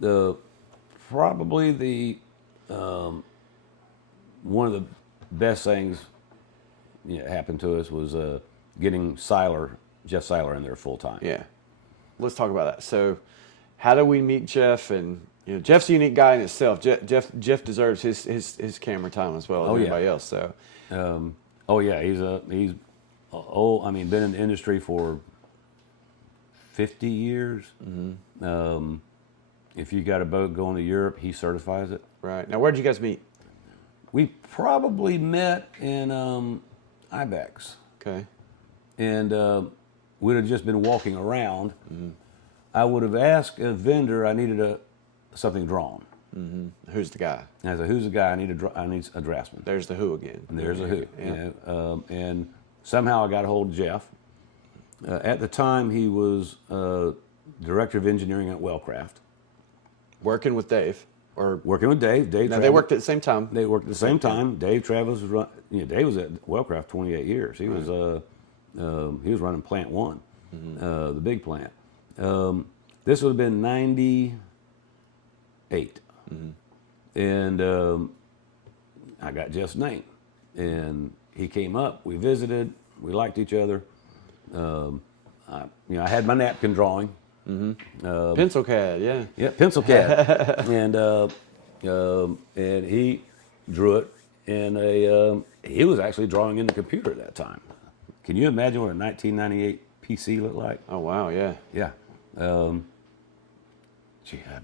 the probably the one of the best things happened to us was getting Jeff Seiler in there full time. Yeah. Let's talk about that. So, how do we meet Jeff? And Jeff's a unique guy in itself. Jeff deserves his camera time as well as anybody else. So, he's old. I mean, been in the industry for 50 years. Mm-hmm. If you got a boat going to Europe, he certifies it. Right. Now, where'd you guys meet? We probably met in Ibex. Okay. And we'd have just been walking around. Mm-hmm. I would have asked a vendor, I needed something drawn. Mm-hmm. Who's the guy? And I said, who's the guy? I need a draftsman. There's the who again. And there's a who. Yeah. And somehow I got a hold of Jeff. At the time, he was director of engineering at Wellcraft. Working with Dave. Or working with Dave. Now, they worked at the same time. They worked at the same time. Dave Travis was Dave was at Wellcraft 28 years. He was running Plant 1, the big plant. This would have been 98. Mm-hmm. And I got Jeff's name. And he came up, we visited, we liked each other. I had my napkin drawing. Mm-hmm. Pencil CAD, yeah. Yeah, pencil CAD. and he drew it in he was actually drawing in the computer at that time. Can you imagine what a 1998 PC looked like? Oh, wow, yeah. Yeah. I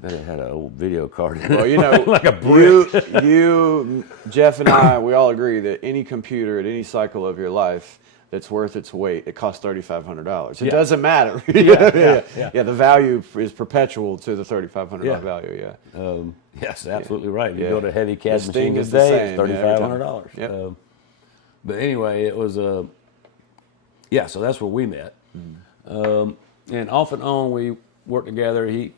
bet it had an old video card in it. Well, like a brick. You, Jeff, and I, we all agree that any computer at any cycle of your life that's worth its weight, it costs $3,500. It doesn't matter. Yeah, the value is perpetual to the $3,500 value, yeah. Yes, absolutely right. You build a heavy CAD machine is today, it's $3,500. Yep. But anyway, it was, so that's where we met. Mm. And off and on, we worked together. He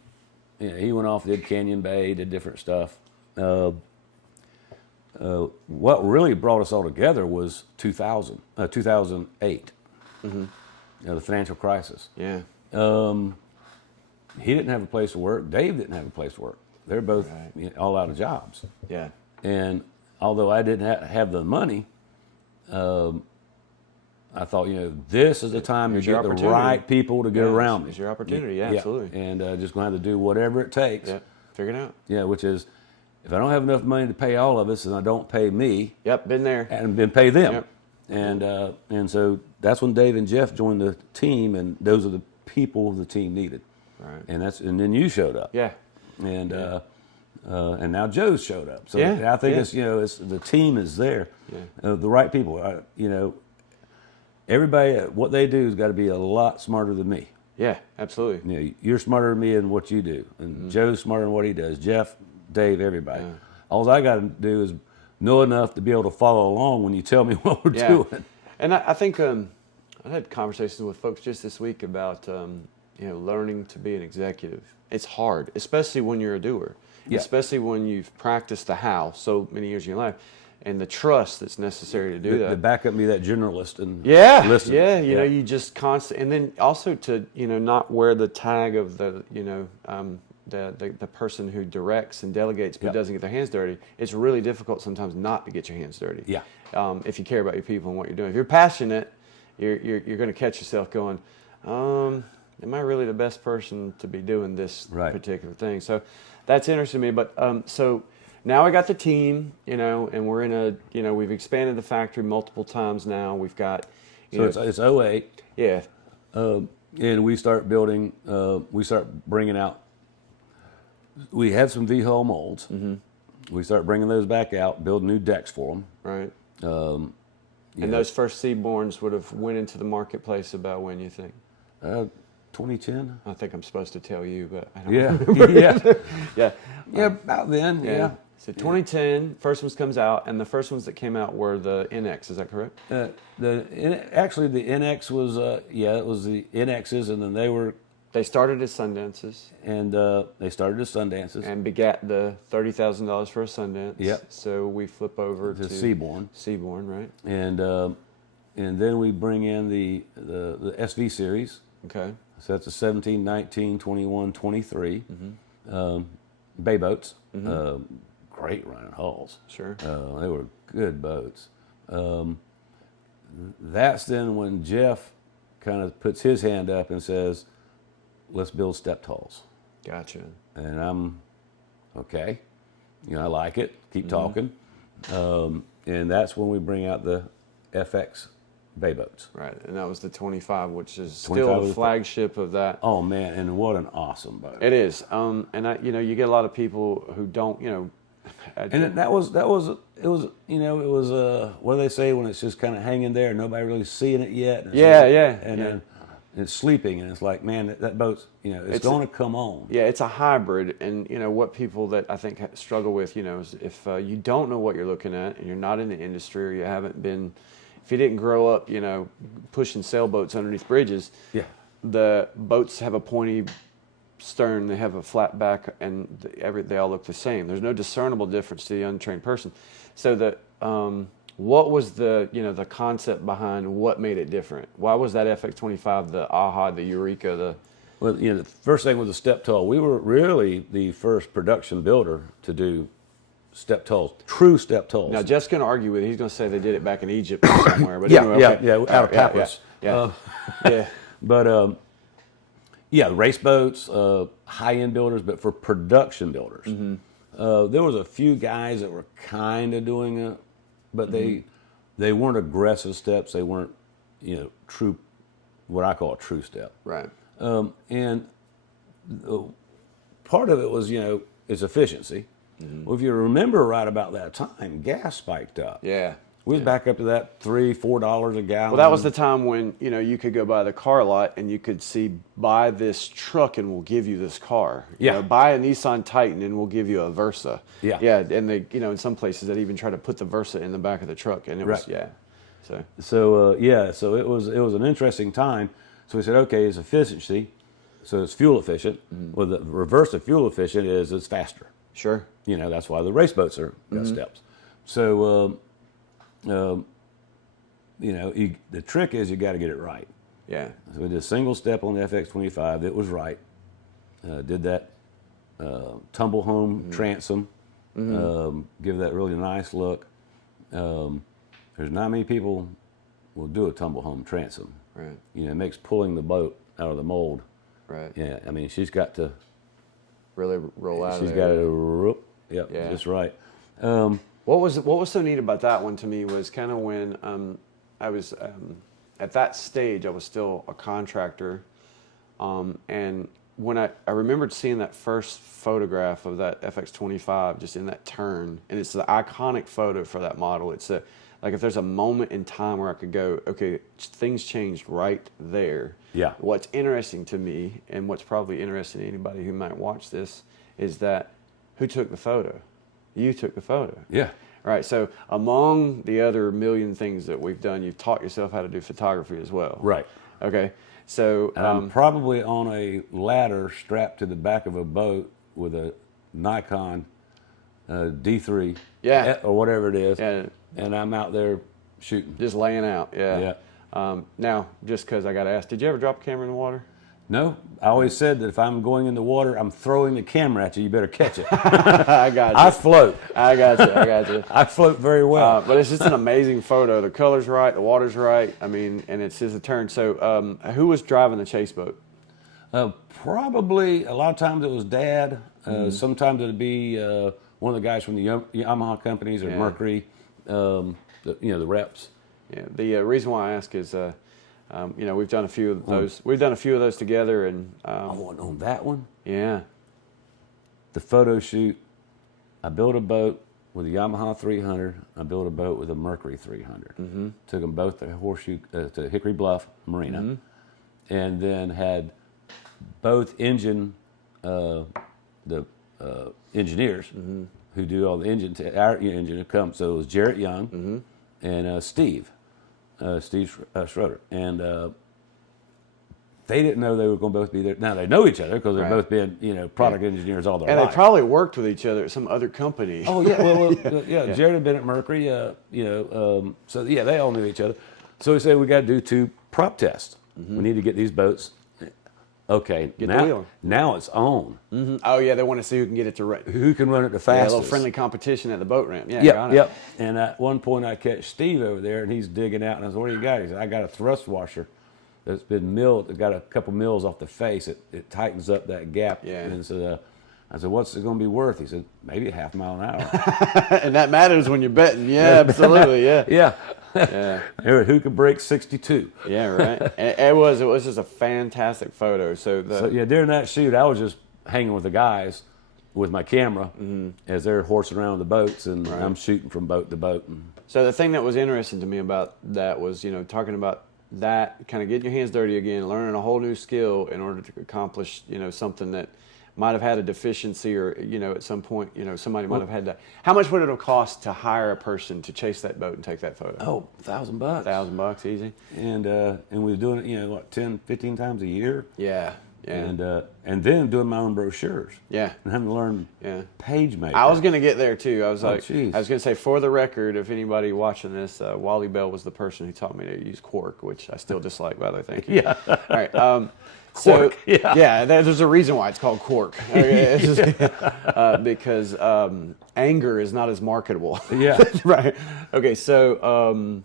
went off, did Canyon Bay, did different stuff. What really brought us all together was 2008, the financial crisis. Yeah. He didn't have a place to work. Dave didn't have a place to work. They're both all out of jobs. Yeah. And although I didn't have the money, I thought, this is the time to get the right people to get around me. It's your opportunity, absolutely. And just going to have to do whatever it takes. Yeah, figure it out. Yeah, which is, if I don't have enough money to pay all of us, then I don't pay me. Yep, been there. And then pay them. Yep. And so that's when Dave and Jeff joined the team, and those are the people the team needed. Right. And then you showed up. Yeah. And now Joe's showed up. So I think it's the team is there. Yeah. The right people. Everybody, what they do has got to be a lot smarter than me. Yeah, absolutely. You're smarter than me in what you do, and Joe's smarter in what he does. Jeff, Dave, everybody. Yeah. All I got to do is know enough to be able to follow along when you tell me what we're doing. And I think I had conversations with folks just this week about learning to be an executive. It's hard, especially when you're a doer, especially when you've practiced the how so many years of your life. And the trust that's necessary to do that. To back up, be that generalist and listen. Yeah, you just and then also to not wear the tag of the the person who directs and delegates but doesn't get their hands dirty. It's really difficult sometimes not to get your hands dirty. Yeah. If you care about your people and what you're doing, if you're passionate, you're going to catch yourself going, am I really the best person to be doing this particular thing? So that's interesting to me. But so. Now we got the team, and we're in we've expanded the factory multiple times now. We've got, it's 08. Yeah. And we start building, we start bringing out, we have some V-hull molds. Mm-hmm. We start bringing those back out, build new decks for them. Right. And those first Seaborns would have went into the marketplace about when, you think? 2010. I think I'm supposed to tell you, but I don't remember. Yeah, about then, yeah. So 2010, first ones comes out, and the first ones that came out were the NX. Is that correct? Actually, the NX was it was the NXs, and then they started as Sundances, and they started as Sundances, and begat the $30,000 for a Sundance. Yep. So we flip over to Seaborn. Seaborn, right? And then we bring in the SV series. Okay. So that's a 17, 19, 21, 23. Mm-hmm. bay boats, great running hulls. Sure. They were good boats. That's then when Jeff kind of puts his hand up and says, let's build stepped hulls. Gotcha. And I'm, okay, I like it, keep talking. And that's when we bring out the FX bay boats. Right, and that was the 25, which is 25 still the flagship of that. Oh man, and what an awesome boat! It is, and you get a lot of people who don't, And it was what do they say when it's just kind of hanging there, nobody really seeing it yet. And then it's sleeping, and it's like, man, that boat's, it's going to come on. Yeah, it's a hybrid, and what people that I think struggle with, is if you don't know what you're looking at, and you're not in the industry, or you haven't been, if you didn't grow up, pushing sailboats underneath bridges. Yeah. The boats have a pointy stern, they have a flat back, and they all look the same. There's no discernible difference to the untrained person. So what was the concept behind what made it different? Why was that FX25 the aha, the eureka, Well, the first thing was the stepped hull. We were really the first production builder to do stepped hulls, true stepped hulls. Now Jeff's going to argue with it. He's going to say they did it back in Egypt or somewhere. But anyway, out of Papyrus. Yeah. But the race boats, high-end builders, but for production builders. There was a few guys that were kind of doing it, but they weren't aggressive steps. They weren't, true, what I call a true step. Right. And part of it was, its efficiency. Well, if you remember right about that time, gas spiked up. Yeah. We was back up to that $3-4 a gallon. Well, that was the time when, you could go by the car lot and you could see, buy this truck and we'll give you this car. Buy a Nissan Titan and we'll give you a Versa. Yeah. Yeah, and they, in some places that even try to put the Versa in the back of the truck, and it was, So it was an interesting time. So we said, okay, it's efficiency, so it's fuel efficient. Well, the reverse of fuel efficient is it's faster. Sure. That's why the race boats are got steps. So, the trick is you got to get it right. Yeah. So we did a single step on the FX25 that was right. Did that tumble home transom, give that really nice look. There's not many people will do a tumble home transom. Right. It makes pulling the boat out of the mold. Right. Yeah, I mean, she's got to really roll out. She's got to, just right. What was so neat about that one to me was kind of when I was at that stage, I was still a contractor, and when I remembered seeing that first photograph of that FX25 just in that turn, and it's the iconic photo for that model. It's like if there's a moment in time where I could go, okay, things changed right there. Yeah. What's interesting to me, and what's probably interesting to anybody who might watch this, is that who took the photo? You took the photo. Yeah. Right. So among the other million things that we've done, you've taught yourself how to do photography as well. Right. Okay. So I'm probably on a ladder strapped to the back of a boat with a Nikon D3, or whatever it is, and I'm out there shooting, just laying out. Yeah. Now, just because I got to ask, did you ever drop a camera in the water? No, I always said that if I'm going in the water, I'm throwing the camera at you. You better catch it. I got you. I float. I got you. I float very well. But it's just an amazing photo. The color's right, the water's right. I mean, and it's just a turn. So, who was driving the chase boat? Probably a lot of times it was Dad. Sometimes it'd be one of the guys from the Yamaha companies or Mercury. The reps. Yeah. The reason why I ask is. We've done a few of those. We've done a few of those together, and on that one, the photo shoot. I built a boat with a Yamaha 300. I built a boat with a Mercury 300. Took them both to Hickory Bluff Marina, and then had both engine engineers who do all the engine. Our engine come. So it was Jarrett Young and Steve Schroeder, and they didn't know they were going to both be there. Now they know each other because they've both been, product engineers all their life. And they probably worked with each other at some other company. Oh yeah, well, Jared had been at Mercury, so they all knew each other. So we said we got to do 2 prop tests. We need to get these boats Okay, Get the wheel. Now it's on. Mm-hmm. Oh yeah, they want to see who can get it to run. Who can run it the Yeah, a fastest? little friendly competition at the boat ramp. Yeah, Yep, yep. And at one point I catch Steve over there, and he's digging out, and I said, "What do you got?" He said, "I got a thrust washer that's been milled. It got a couple mills off the face. It tightens up that gap." Yeah. And so I said, "What's it going to be worth?" He said, "Maybe a half mile an hour." And that matters when you're betting. Yeah, absolutely. Yeah. Yeah. Yeah. Who could break 62? Yeah, right. And it was just a fantastic photo. So yeah, during that shoot, I was just hanging with the guys with my camera as they're horsing around the boats, and I'm shooting from boat to boat. So the thing that was interesting to me about that was, talking about that, kind of getting your hands dirty again, learning a whole new skill in order to accomplish, something that might have had a deficiency, or at some point somebody might have had to. How much would it have cost to hire a person to chase that boat and take that photo? Oh, $1,000. $1,000 easy. And we were doing it 10, 15 times a year. Yeah. And then doing my own brochures. Yeah. And having to learn page making. I was going to get there too. I was I was geez. going to say, for the record, if anybody watching this, Wally Bell was the person who taught me to use Quark, which I still dislike, by the way. Thank you. Yeah. All right. Quark, there's a reason why it's called Quark. Okay, because anger is not as marketable. Yeah. Right. Okay, so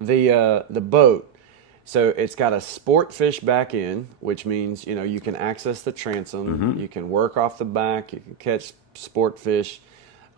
the boat, so it's got a sport fish back end, which means you can access the transom, you can work off the back, you can catch sport fish,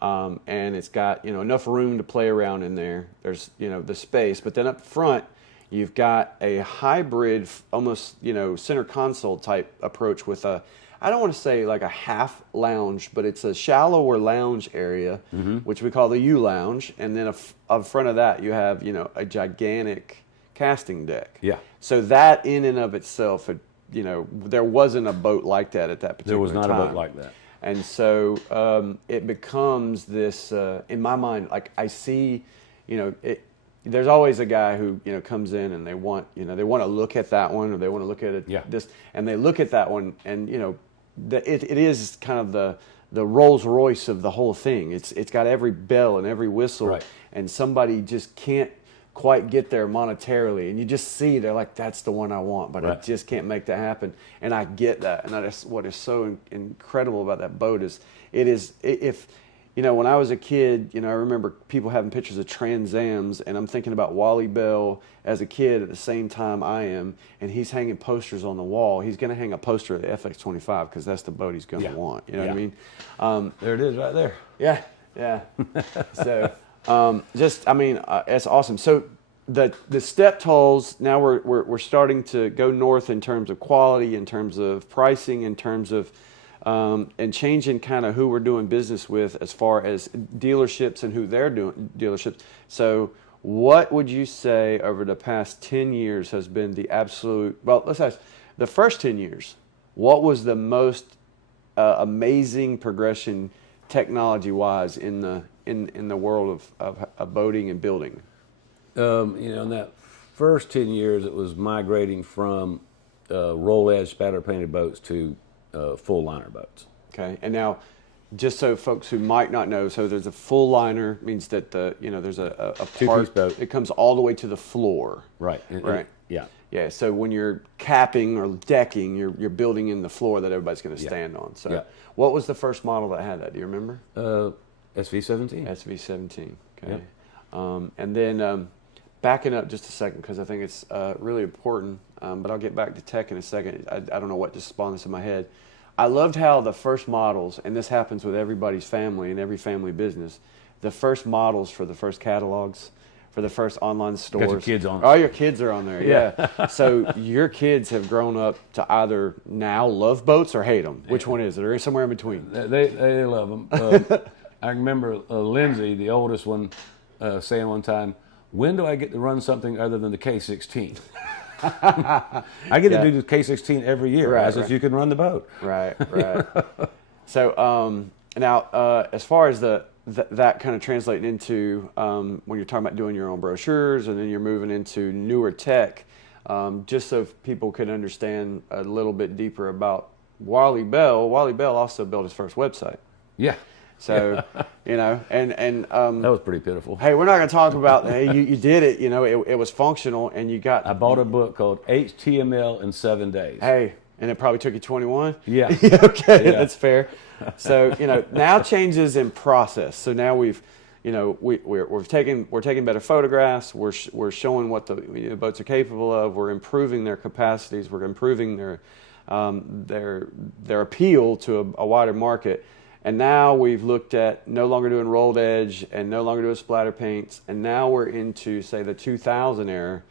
and it's got enough room to play around in there. There's the space, but then up front you've got a hybrid, almost center console type approach with I don't want to say like a half lounge, but it's a shallower lounge area, which we call the U lounge, and then up front of that you have a gigantic casting deck. Yeah. So that in and of itself, there wasn't a boat like that at that particular time. There was not a boat like that. And so it becomes this, in my mind, like I see, there's always a guy who comes in and they want to look at that one, or they want to look at it this, and they look at that one, and it is kind of the Rolls Royce of the whole thing. It's got every bell and every whistle, right. And somebody just can't quite get there monetarily, and you just see they're like, that's the one I want, but right. I just can't make that happen. And I get that, and that is what is so incredible about that boat is if when I was a kid, I remember people having pictures of Trans Ams, and I'm thinking about Wally Bell as a kid at the same time I am, and he's hanging posters on the wall. He's going to hang a poster of the FX25 because that's the boat he's going to want. You know what I mean? There it is right there. Yeah. So it's awesome. So the step tolls, now we're starting to go north in terms of quality, in terms of pricing, in terms of and changing kind of who we're doing business with as far as dealerships and who they're doing dealerships. So what would you say over the past 10 years has been the absolute, well, let's ask, the first 10 years, what was the most amazing progression technology-wise in the world of boating and building? In that first 10 years, it was migrating from roll edge spatter painted boats to full liner boats. Okay, and now, just so folks who might not know, so there's a full liner, means that there's a part boat. It comes all the way to the floor. Right. Right. Yeah. Yeah. So when you're capping or decking, you're building in the floor that everybody's going to stand on. So what was the first model that had that? Do you remember? SV17. SV17. Okay. Yep. And then backing up just a second, because I think it's really important, but I'll get back to tech in a second. I don't know what just spawned this in my head. I loved how the first models, and this happens with everybody's family and every family business, the first models for the first catalogs, for the first online stores. Got your kids on. All your kids are on there, yeah. So your kids have grown up to either now love boats or hate them. Which one is it? Or somewhere in between? They love them. I remember Lindsay, the oldest one, saying one time, "When do I get to run something other than the K16?" I get to do the K16 every year, as if you can run the boat. Right. So now, as far as that kind of translating into when you're talking about doing your own brochures, and then you're moving into newer tech, just so people could understand a little bit deeper about Wally Bell. Wally Bell also built his first website. Yeah. So, and that was pretty pitiful. Hey, we're not going to talk about, hey, you did it, it was functional, and you got. I bought a book called HTML in 7 days. Hey, And it probably took you 21? Yeah. Okay, Yeah. that's fair. So, now changes in process. So now we're taking better photographs. We're showing what the boats are capable of. We're improving their capacities. We're improving their appeal to a wider market. And now we've looked at no longer doing rolled edge and no longer doing splatter paints. And now we're into, say, the 2000 era.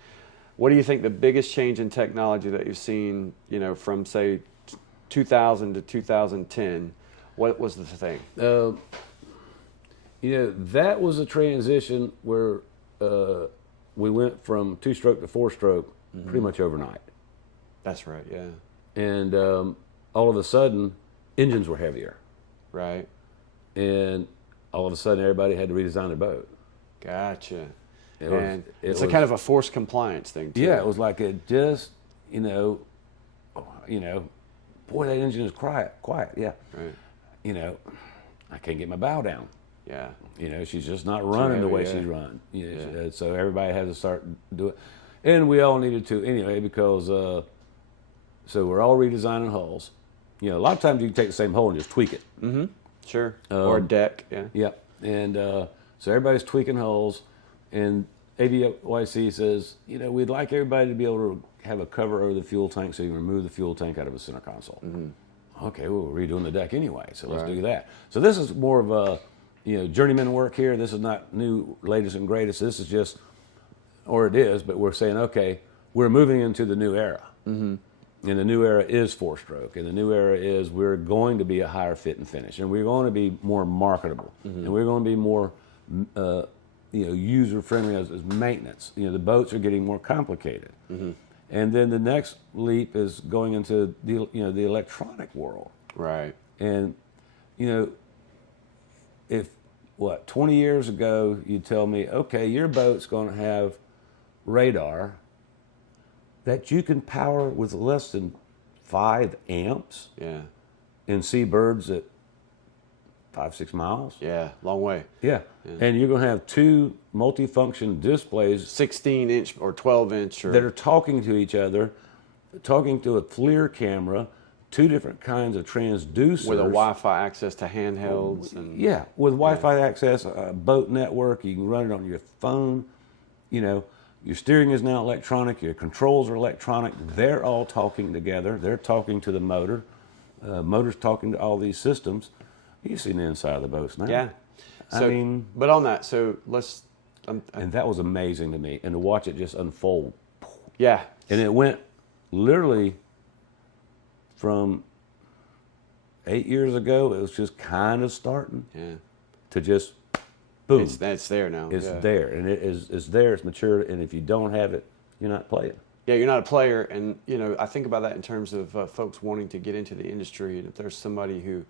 What do you think the biggest change in technology that you've seen, from, say, 2000 to 2010, what was the thing? That was a transition where we went from 2-stroke to 4-stroke pretty much overnight. That's right, yeah. And all of a sudden, engines were heavier. Right. And all of a sudden, everybody had to redesign their boat. Gotcha. It's a kind of a forced compliance thing, too. Yeah, it was like it just, boy, that engine is quiet, yeah. Right. I can't get my bow down. Yeah. She's just not running the way she's run. So everybody had to start do it. And we all needed to anyway because, so we're all redesigning hulls. A lot of times you can take the same hull and just tweak it. Mm-hmm. Sure. Or a deck, yeah. Yeah. And so everybody's tweaking hulls. And ABYC says, we'd like everybody to be able to have a cover over the fuel tank so you can remove the fuel tank out of a center console. Mm-hmm. Okay, well, we're redoing the deck anyway, so let's do that. So this is more of a, journeyman work here. This is not new, latest and greatest. This is just, or it is, but we're saying, okay, we're moving into the new era. Mm-hmm. And the new era is 4-stroke. And the new era is we're going to be a higher fit and finish. And we're going to be more marketable. Mm-hmm. And we're going to be more user-friendly as maintenance. The boats are getting more complicated. Mm-hmm. And then the next leap is going into the electronic world. Right. And, if, 20 years ago you'd tell me, okay, your boat's going to have radar that you can power with less than 5 amps and see birds at 5-6 miles. Yeah, long way. Yeah. And you're going to have 2 multifunction displays, 16-inch or 12-inch, that are talking to each other, talking to a FLIR camera, 2 different kinds of transducers with a Wi-Fi access to handhelds. And with Wi-Fi access, a boat network. You can run it on your phone. Your steering is now electronic. Your controls are electronic. They're all talking together. They're talking to the motor. Motor's talking to all these systems. You see the inside of the boats now. Yeah. So, but on that, so let's. And that was amazing to me, and to watch it just unfold. Yeah. And it went literally from 8 years ago. It was just kind of starting. Yeah. To just. Boom. It's there now. It's there, and it's there. It's mature, and if you don't have it, you're not playing. Yeah, you're not a player, and I think about that in terms of folks wanting to get into the industry. And if there's somebody who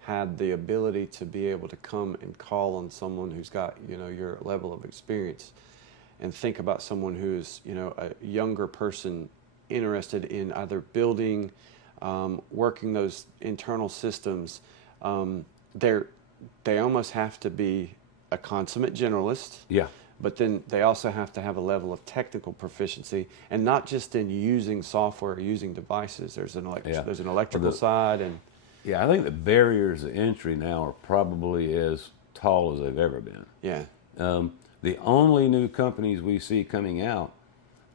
had the ability to be able to come and call on someone who's got your level of experience, and think about someone who's a younger person interested in either building, working those internal systems, they almost have to be a consummate generalist. Yeah. But then they also have to have a level of technical proficiency, and not just in using software or using devices. There's an electrical side, and I think the barriers to entry now are probably as tall as they've ever been. Yeah. The only new companies we see coming out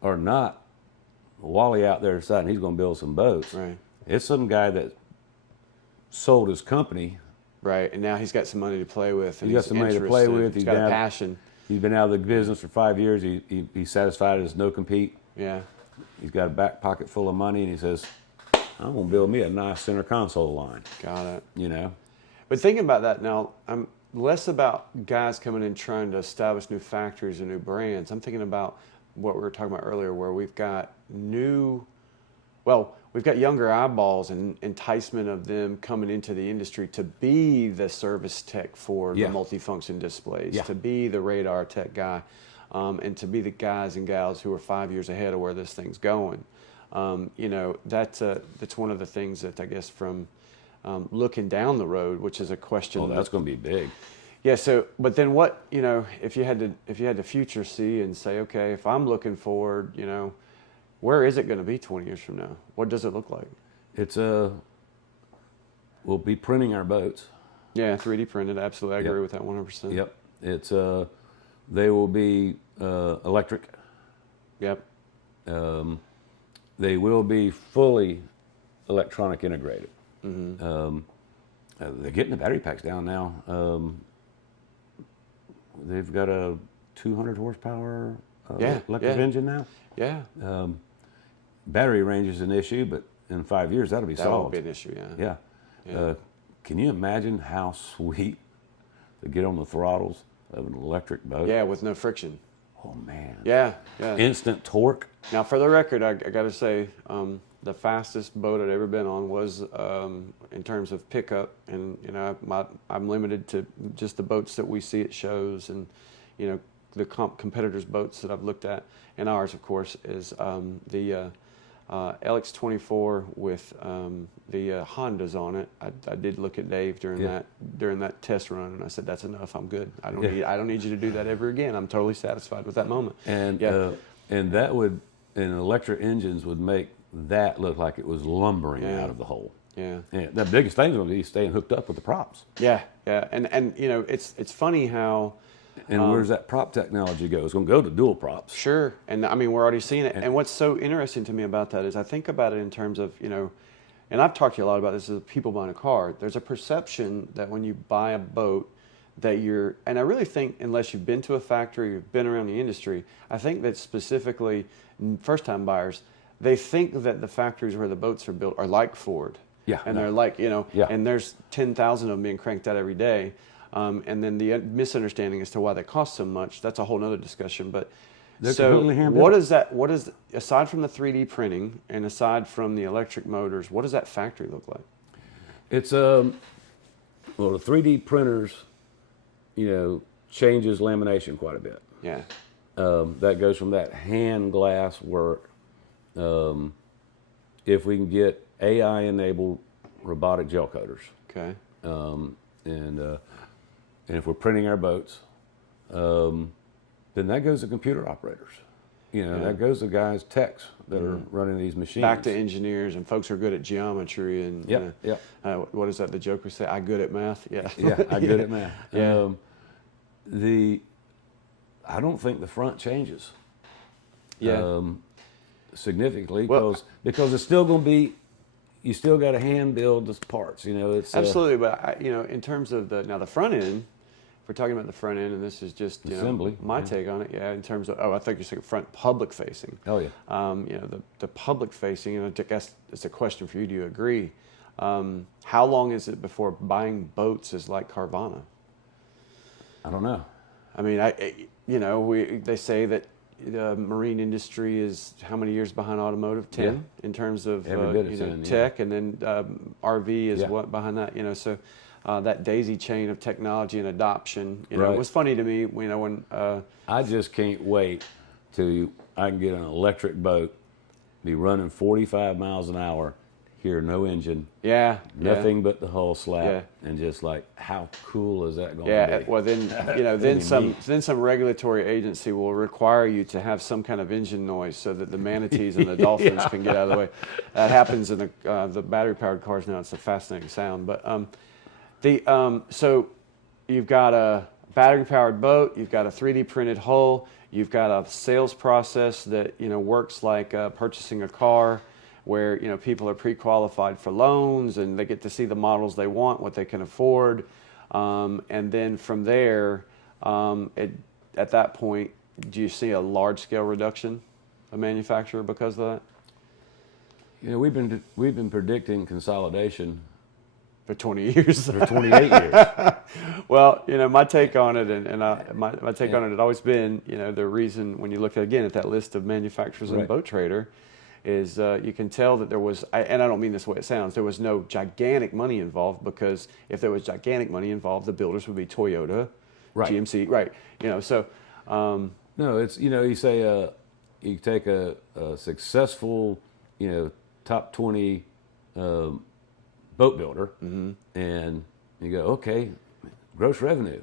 are not Wally out there deciding he's going to build some boats. Right. It's some guy that sold his company. Right, and now he's got some money to play with. And he's got some money to play with. He's got a passion. He's been out of the business for 5 years. He's satisfied as no compete. Yeah. He's got a back pocket full of money, and he says, I'm going to build me a nice center console line. Got it. But thinking about that now, I'm less about guys coming in trying to establish new factories and new brands. I'm thinking about what we were talking about earlier, where we've got we've got younger eyeballs and enticement of them coming into the industry to be the service tech for the multifunction displays, to be the radar tech guy, and to be the guys and gals who are 5 years ahead of where this thing's going. That's one of the things that I guess from looking down the road, which is a question. Oh, that's going to be big. Yeah. So, but then what? If you had to future see and say, okay, if I'm looking forward, where is it going to be 20 years from now? What does it look like? It's we'll be printing our boats. Yeah, 3D printed. Absolutely, I agree with that 100%. Yep. It's they will be electric. Yep. They will be fully electronic integrated. They're getting the battery packs down now. They've got a 200 horsepower electric engine now. Yeah. Battery range is an issue, but in 5 years that'll be solved. That won't be an issue. Yeah. Yeah. Can you imagine how sweet to get on the throttles of an electric boat? Yeah, with no friction. Oh man. Yeah. Instant torque. Now, for the record, I got to say, the fastest boat I'd ever been on was in terms of pickup, and I'm limited to just the boats that we see at shows, and the competitors' boats that I've looked at, and ours, of course, is the LX24 with the Hondas on it. I did look at Dave during that test run, and I said, "That's enough. I'm good. I don't need you to do that ever again. I'm totally satisfied with that moment." And that would, and electric engines would make that look like it was lumbering out of the hole. Yeah. The biggest thing is going to be staying hooked up with the props. Yeah. And it's funny how. And where's that prop technology go? It's going to go to dual props. Sure. And I mean, we're already seeing it. And what's so interesting to me about that is I think about it in terms of, and I've talked to you a lot about this as people buying a car. There's a perception that when you buy a boat that and I really think unless you've been to a factory, you've been around the industry, I think that specifically first-time buyers, they think that the factories where the boats are built are like Ford. Yeah. And they're like, and there's 10,000 of them being cranked out every day. And then the misunderstanding as to why they cost so much, that's a whole other discussion. But so what is aside from the 3D printing and aside from the electric motors, what does that factory look like? It's the 3D printers, changes lamination quite a bit. Yeah. That goes from that hand glass work. If we can get AI enabled robotic gel coaters. Okay. And if we're printing our boats, then that goes to computer operators. That goes to guys, techs that are running these machines. Back to engineers and folks who are good at geometry and what is that? The joke we say, "I good at math." Yeah. Yeah, I good at math. Yeah. I don't think the front changes. Yeah. Significantly because it's still going to be. You still got to hand build the parts. It's absolutely. But in terms of the front end. If we're talking about the front end, and this is just assembly, my take on it, in terms of I think you're saying front public facing. Oh yeah. The public facing, I guess it's a question for you. Do you agree? How long is it before buying boats is like Carvana? I don't know. I mean, they say that the marine industry is how many years behind automotive? 10 in terms of tech, and then RV is what behind that. So. That daisy chain of technology and adoption. It was funny to me, when I just can't wait till I can get an electric boat, be running 45 miles an hour, hear no engine, nothing but the hull slap, and just like, how cool is that going to be? Well then, then some regulatory agency will require you to have some kind of engine noise so that the manatees and the dolphins can get out of the way. That happens in the battery powered cars now. It's a fascinating sound, but. So you've got a battery-powered boat, you've got a 3D printed hull, you've got a sales process that works like purchasing a car, where people are pre-qualified for loans and they get to see the models they want, what they can afford, and then from there, at that point, do you see a large-scale reduction of manufacturer because of that? We've been predicting consolidation. For 20 years. For 28 years. Well, my take on it, and my take on it had always been, the reason when you look at that list of manufacturers in Boat Trader, is you can tell that there was, and I don't mean this the way it sounds, there was no gigantic money involved, because if there was gigantic money involved, the builders would be Toyota, GMC, right? So. No, it's, you say you take a successful, top 20 boat builder, and you go, okay, gross revenue,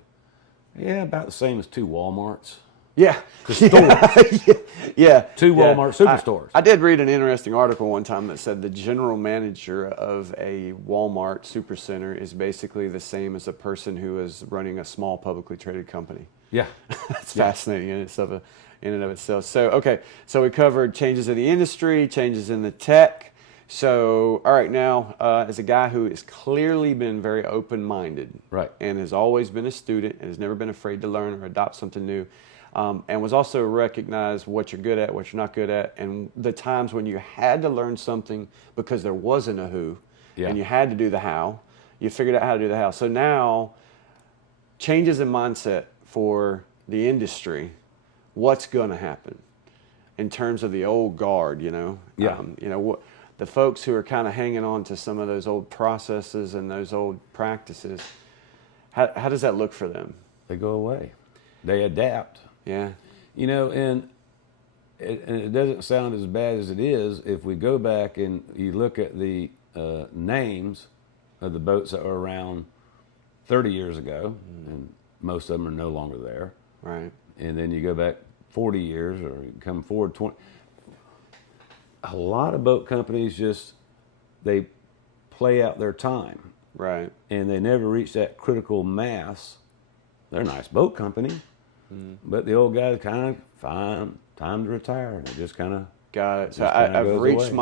about the same as 2 Walmarts, Yeah. The stores. Yeah. 2 Walmart superstores. I did read an interesting article one time that said the general manager of a Walmart supercenter is basically the same as a person who is running a small publicly traded company. Yeah. That's fascinating in and of itself. So, okay. So we covered changes in the industry, changes in the tech. So, all right, now, as a guy who has clearly been very open-minded, right, and has always been a student and has never been afraid to learn or adopt something new, and was also recognize what you're good at, what you're not good at, and the times when you had to learn something because there wasn't a who, and you had to do the how, you figured out how to do the how. So now, changes in mindset for the industry, what's going to happen in terms of the old guard, you know? The folks who are kind of hanging on to some of those old processes and those old practices, how does that look for them? They go away. They adapt. Yeah. And it doesn't sound as bad as it is if we go back and you look at the names of the boats that were around 30 years ago, and most of them are no longer there. Right. And then you go back 40 years or you come forward 20. A lot of boat companies they play out their time. Right. And they never reach that critical mass. They're a nice boat company, but the old guys kind of find time to retire, and it just kind of got it. So I've reached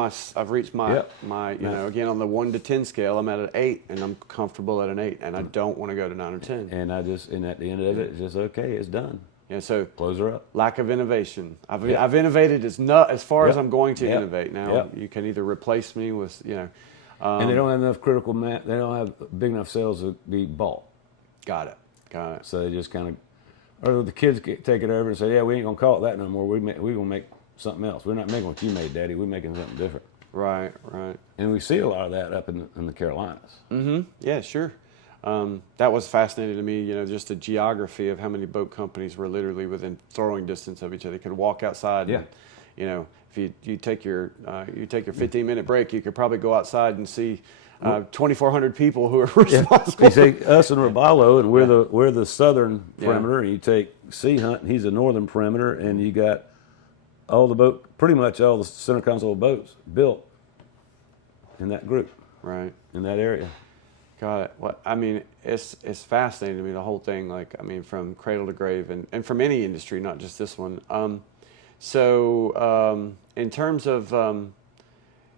my yep. Again, on the 1 to 10 scale, I'm at an 8, and I'm comfortable at an 8, and I don't want to go to 9 or 10. And at the end of it, it's just okay. It's done. Yeah, so close her up. Lack of innovation. I've innovated as far as I'm going to innovate. Now you can either replace me with and they don't have enough critical mass. They don't have big enough sales to be bought. Got it. So they just kind of, or the kids take it over and say, yeah, we ain't gonna call it that no more. We're gonna make something else. We're not making what you made, Daddy. We're making something different. Right. And we see a lot of that up in the Carolinas. Mm-hmm. Yeah, sure. That was fascinating to me, just the geography of how many boat companies were literally within throwing distance of each other. You could walk outside. Yeah. And, if you take your 15-minute break, you could probably go outside and see 2,400 people who are responsible. You take us and Robalo, and we're the southern perimeter. And you take Sea Hunt, and he's the northern perimeter, and you got pretty much all the center console boats built in that group. Right. In that area. Got it. Well, I mean, it's fascinating to me, the whole thing, from cradle to grave and from any industry, not just this one. So in terms of,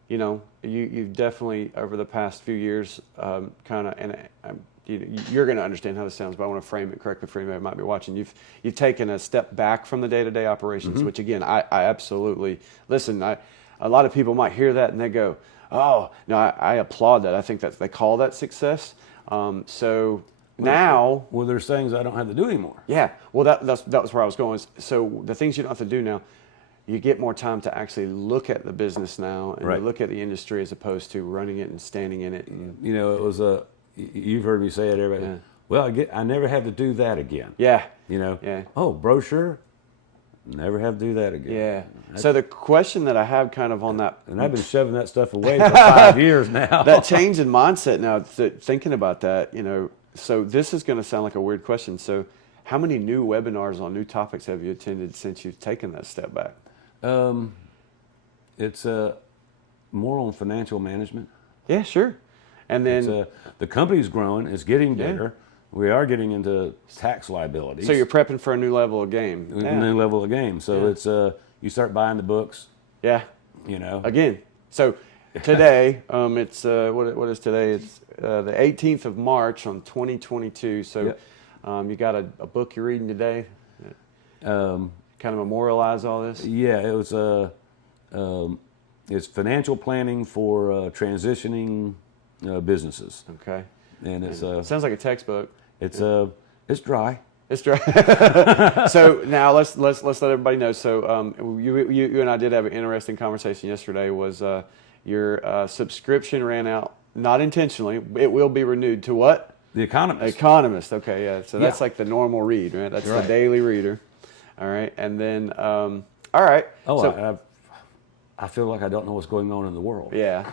you've definitely, over the past few years, you're going to understand how this sounds, but I want to frame it correctly for anybody who might be watching. You've taken a step back from the day-to-day operations, which, again, I absolutely, listen, a lot of people might hear that and they go, oh, no, I applaud that. I think that they call that success. Now... Well, there's things I don't have to do anymore. Yeah. Well, that was where I was going. So the things you don't have to do now, you get more time to actually look at the business now and look at the industry as opposed to running it and standing in it. And, it was you've heard me say it, everybody. Yeah. Well, I never have to do that again. Yeah. Yeah. Oh, brochure? Never have to do that again. Yeah. So the question that I have kind of on that... And I've been shoving that stuff away for 5 years now. That change in mindset now, thinking about that, so this is going to sound like a weird question. So how many new webinars on new topics have you attended since you've taken that step back? It's more on financial management. Yeah, sure. And then... the company's growing. It's getting bigger. We are getting into tax liabilities. So you're prepping for a new level of game. A new level of game. So it's you start buying the books. Yeah. Again. So today, it's what is today? It's the 18th of March on 2022. So you got a book you're reading today. Kind of memorialize all this. Yeah, it was it's financial planning for transitioning businesses. Okay. And it's sounds like a textbook. It's dry. It's dry. So now let's let everybody know. So you and I did have an interesting conversation yesterday. Was your subscription ran out? Not intentionally. It will be renewed to what? The Economist. Economist. Okay, yeah. So that's like the normal read, right? That's the daily reader. All right, and then all right. Oh, so, I feel like I don't know what's going on in the world. Yeah.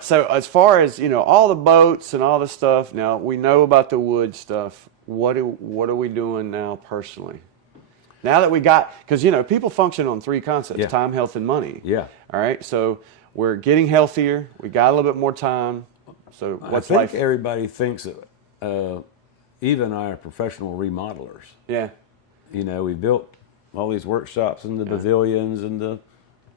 So as far as all the boats and all the stuff, now we know about the wood stuff. What are we doing now personally? Now that we got, because people function on three concepts: Yeah. time, health, and money. Yeah. All right. So we're getting healthier. We got a little bit more time. So what's I think life? everybody thinks that, even our professional remodelers. Yeah. We built all these workshops and the pavilions and the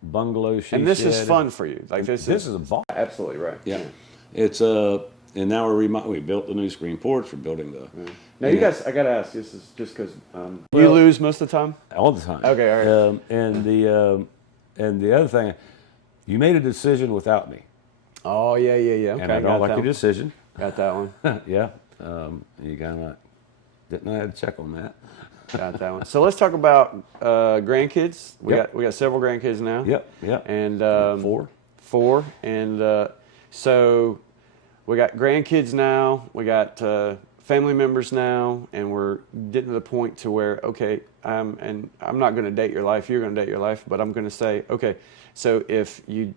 bungalow she And this is shed. fun for you. Like This is a ball. absolutely right. Yeah. It's and now we built the new screen porch. We're building the. Now you guys, I gotta ask. This is just because you Well- lose most of the time. All the time. Okay, all right. And the other thing, you made a decision without me, Oh yeah. Okay, and I don't like your that decision. one. Got that one. Yeah. You kind of didn't know how to check on that. Got that one. So let's talk about grandkids. We Yep. got several grandkids now. Yep. And 4. 4, and so we got grandkids now. We got family members now, and we're getting to the point to where and I'm not going to date your life. You're going to date your life, but I'm going to say, okay. So if you